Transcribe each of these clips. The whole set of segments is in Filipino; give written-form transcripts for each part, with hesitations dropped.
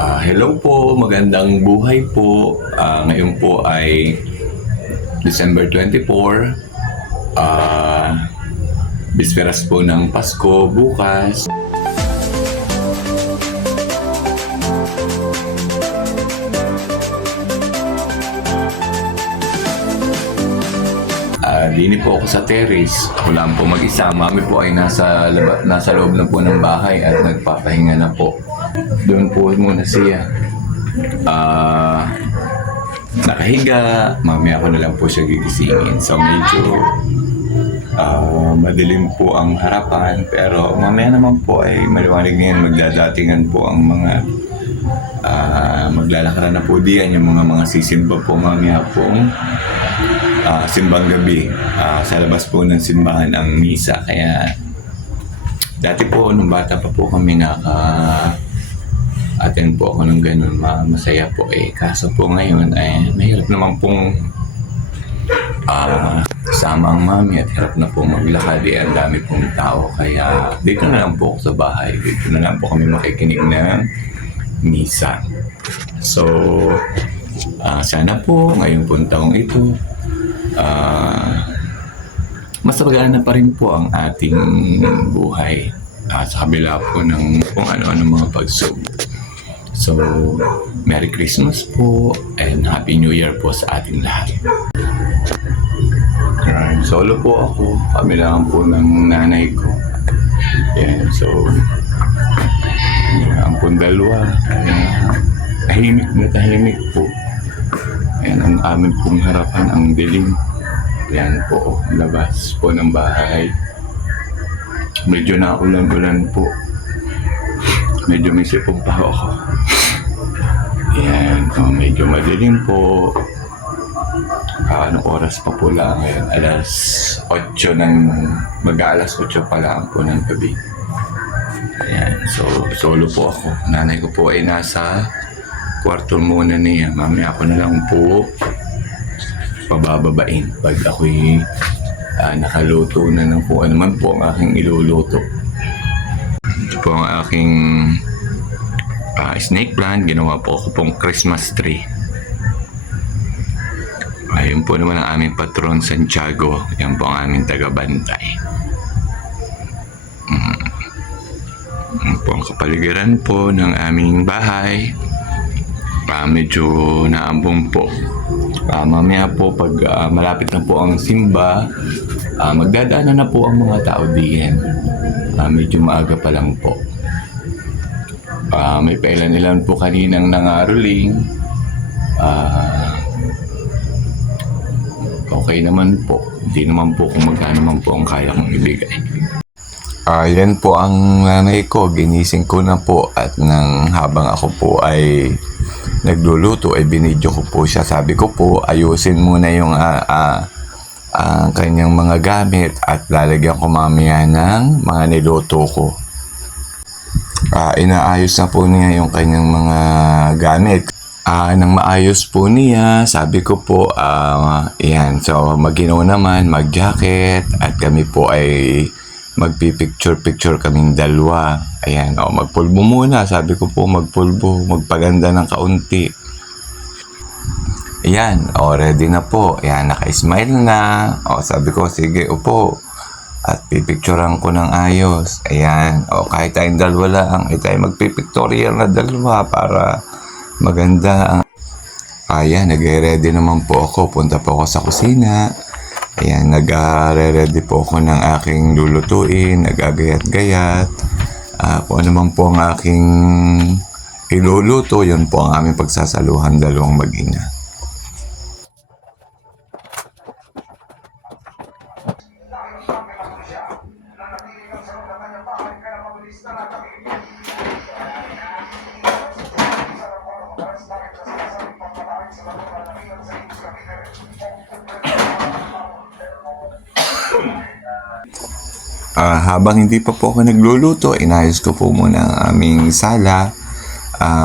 Hello po, magandang buhay po. Ngayon po ay December 24. Bisperas po ng Pasko bukas. Dini po ako sa terrace. Ako lang po mag-isa. Mami po ay nasa loob na po ng bahay at nagpapahinga na po. Doon po muna siya. Nakahiga. Mamaya ako na lang po siya gigisingin. So medyo madilim po ang harapan. Pero mamaya naman po ay maliwanag ngayon. Magdadatingan po ang mga maglalakaran na po diyan. Yung mga sisimba po mamaya po simbang gabi. Sa labas po ng simbahan ang misa. Kaya dati po nung bata pa po kami attend po ako ng ganun, masaya po kaso po ngayon ay mahirap naman pong kasama ang mami at hirap na po maglakad ang dami pong tao, kaya dito na lang po ako sa bahay, dito na lang po kami makikinig ng misa. So sana po ngayong pong taong ito mas magana pa rin po ang ating buhay sa kabila po ng kung ano-ano mga pagsubok. So, Merry Christmas po and Happy New Year po sa ating lahat. Solo po ako, kami lang po ng nanay ko. Yan, so ang pong dalawa, tahimik po. Yan ang amin pong harapan, ang dilim. Yan po, labas po ng bahay. Medyo naulan-ulan po. Medyo may sipong pa ako. Yan, medyo madilim po. Anong oras pa po lang ngayon? Alas 8 mag-aalas 8 pa lang po ng gabi. Ayan, so solo po ako. Nanay ko po ay nasa kwarto muna niya. Mamaya ako na lang po pabababain pag ako'y nakaluto na ng kung ano man po ang aking iluluto. Ito po ang aking snake plant. Ginawa po ako pong Christmas tree. Ayun po naman ang aming patron, Santiago. Yan po ang aming tagabantay. Yan po ang kapaligiran po ng aming bahay. Medyo naambong po. Mamaya po pag malapit na po ang simba, magdadaanan na po ang mga tao diyan. Medyo maaga pa lang po. May pailan-ilan po kaninang nangaroling. Okay naman po. Hindi naman po kung magkano man po ang kaya kong ibigay. Yan po ang nanay ko. Ginising ko na po at habang ako po ay nagluluto ay binidyo ko po siya. Sabi ko po ayusin muna yung kanyang mga gamit at lalagyan ko mamaya ng mga niluto ko. Inaayos na po niya yung kanyang mga gamit. Nang maayos po niya, sabi ko po, yan. So, mag-ginaw naman, mag-jacket, at kami po ay magpipicture-picture kaming dalawa. Ayan, magpulbo muna. Sabi ko po, magpulbo, magpaganda ng kaunti. Ayan, ready na po. Ayan, naka-smile na. Sabi ko, sige, upo. At pipicturean ko ng ayos. Ayan. Kahit tayong dalawa lang, ay tayo magpipictorial na dalawa para maganda. Ayan, nag-ready naman po ako. Punta po ako sa kusina. Ayan, nag-ready po ako ng aking lulutuin. Nag-agayat-gayat. Kung ano man po ang aking iluluto, yun po ang aming pagsasaluhan dalawang mag-ina. Habang hindi pa po ako nagluluto, inayos ko po muna ang aming sala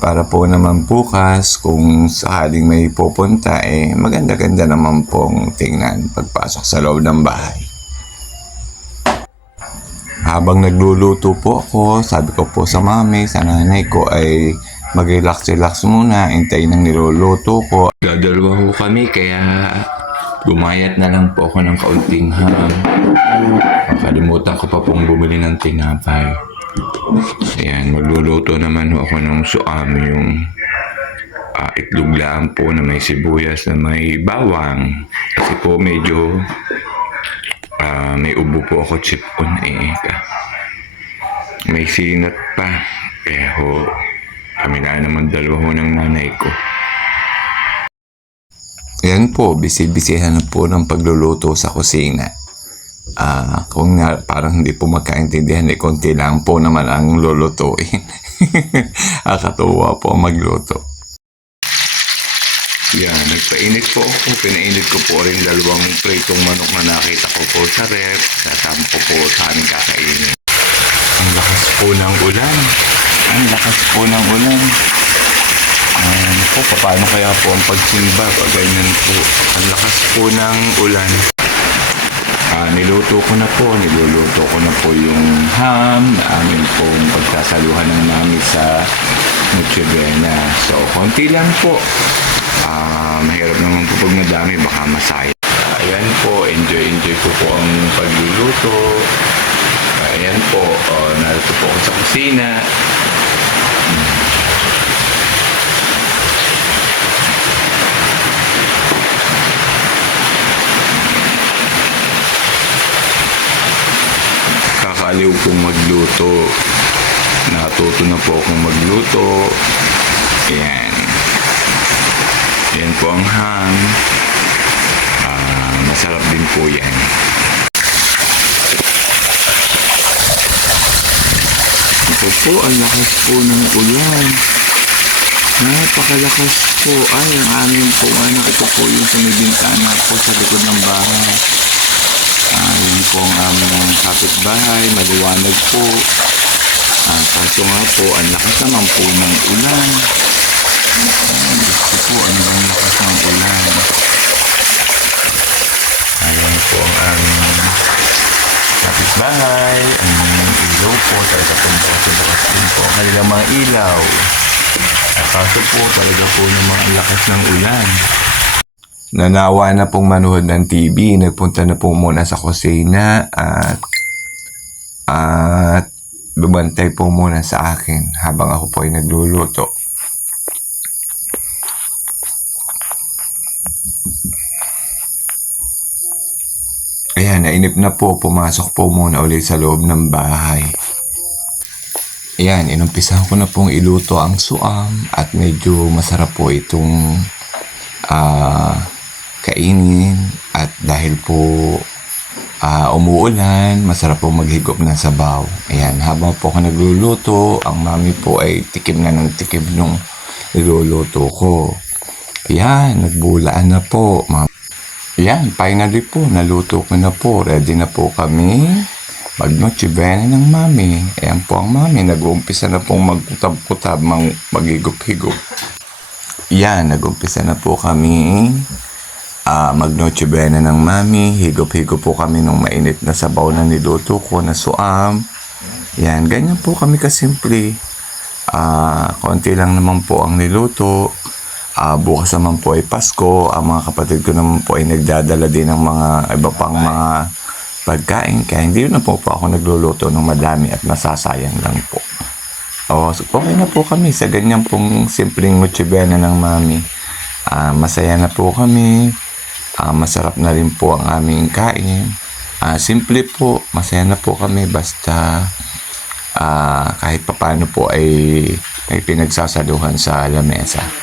para po naman bukas kung sakaling may pupunta maganda-ganda naman pong tingnan pagpasok sa loob ng bahay. Habang nagluluto po ako, sabi ko po sa mami, sa nanay ko ay mag-relax-relax muna, hintayin ng niluluto ko. Dadalawa ho kami, kaya gumayat na lang po ako ng kaunting ham. Nakalimutan ko pa pong bumili ng tinapay. Ayan, magluluto naman ho ako ng suam, yung itlog lang po na may sibuyas na may bawang. Kasi po medyo may ubo po ako chipon may sinat pa. Kaya ho, kami na naman dalawa ho ng nanay ko. Yan po, bisi-bisihan na po ng pagluluto sa kusina. Kung nga, parang hindi po magkaintindihan, konti lang po naman ang lulutuin. Akatuwa po magluto. Yan, nagpainit po ako. Pinainit ko po rin dalawang pritong manok na nakita ko po sa rep. Kasama ko po sa aming kakainin. Ang lakas po ng ulan. Ang lakas po ng ulan. Paano kaya po ang pagsimba? Ganyan po. Ang lakas po ng ulan. Niluluto ko na po yung ham na amin pong pagsasaluhan ng mami sa Noche Buena. So, konti lang po. Mahirap naman po pag madami, baka masaya. Ayan po, enjoy ko po ang pagluluto. Ayan po, narito po ako sa kusina. Kakaliw pong magluto. Natuto na po akong magluto. Ayan. Ayan po ang ham. Masarap din po yan. Ito po, ang lakas po ng ulan. Napakalakas po. Ay, ang amin po. Ito po yung sa may bintana po sa likod ng bahay. Yan po ang aming kapitbahay. Maliwanag po. Kaso nga po, ang lakas naman po ng ulan. Gusto po, ang lakas ng ulan. Ayan po ang aming kapitbahay. Ang ilaw po, talaga po bukas din po ang kanilang mga ilaw. Kaso po, talaga po naman ang lakas ng ulan. Nanawa na pong manood ng TV. Nagpunta na po muna sa kusina at bumantay po muna sa akin habang ako po ay nagluluto. Ayan, nainip na po. Pumasok po muna ulit sa loob ng bahay. Ayan, inumpisahan ko na pong iluto ang suam at medyo masarap po itong kainin. At dahil po umuulan, masarap po maghigop ng sabaw. Ayan, habang po ako nagluluto, ang mami po ay tikim na ng tikim nung niluluto ko. Ayan, nagbulaan na po. Ayan, finally po, naluto ko na po. Ready na po kami mag-Noche Buena ng mami. Ayan po ang mami, nag-uumpisa na pong magkutab-kutab, maghigop-higop. Ayan, nag-uumpisa na po kami mag-Noche Buena ng mami. Higop-higop po kami nung mainit na sabaw na niluto ko na suam. Ayan, ganyan po kami kasimple. Konti lang naman po ang niluto. Bukas naman po ay Pasko. Ang mga kapatid ko naman po ay nagdadala din ng mga iba pang mga pagkain. Kaya hindi na po ako nagluluto ng madami at nasasayang lang po. So okay na po kami sa ganyan pong simpleng Noche Buena ng mami. Masaya na po kami. Masarap na rin po ang aming kain. Simple po. Masaya na po kami. Basta kahit papano po ay may pinagsasaluhan sa lamesa.